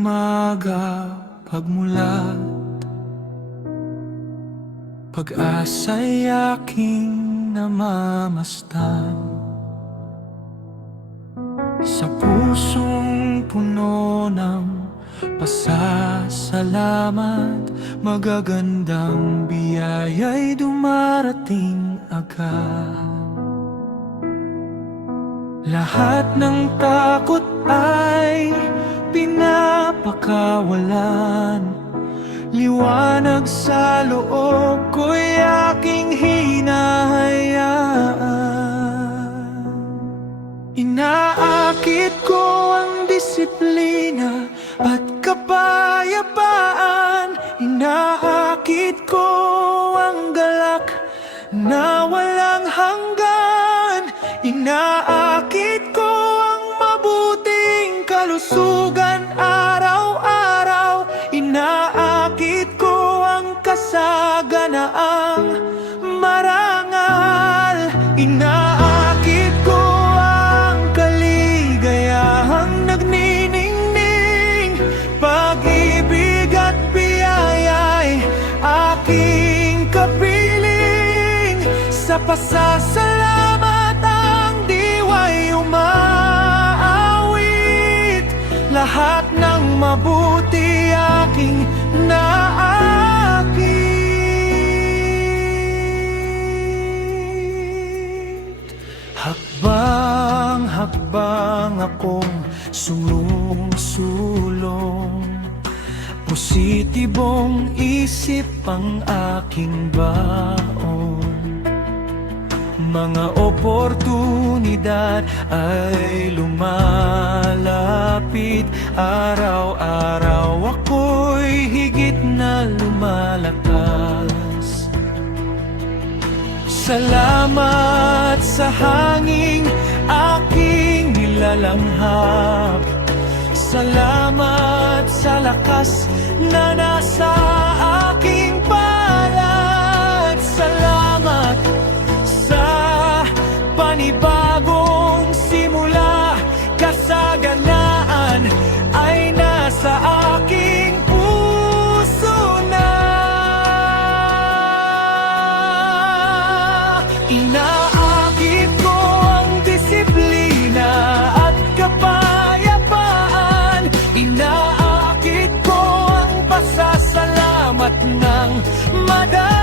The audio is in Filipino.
umaga pagmulat, pag-asa'y aking namamastan. Sa pusong puno ng pasasalamat, magagandang biyaya'y dumarating agad. Lahat ng takot ay pinapakawalan, liwanag sa loob ko'y aking hinahayaan. Inaakit ko ang disiplina at kapayapaan, inaakit ko ang galak na walang hanggan, inaakit ko ang mabuting kalusugan araw-araw, inaakit ko ang kasaganaang marangal, inaakit ko ang kaligayahang nagniningning, pag-ibig at biyaya'y aking kapiling. Sa pasasalamat ang diwa'y umaawit, lahat ng mabuti aking naakit. Hakbang-hakbang akong sumusulong, positibong isip ang aking baon. Mga oportunidad ay lumalapit, araw-araw ako'y higit na lumalakas. Salamat sa hanging aking nilalanghap, salamat sa lakas na nasa aking palad, salamat sa panibagong simula, kasaganaan ay nasa aking puso na. Inaakit ko ang disiplina at kapayapaan, inaakit ko ang pasasalamat ng madami.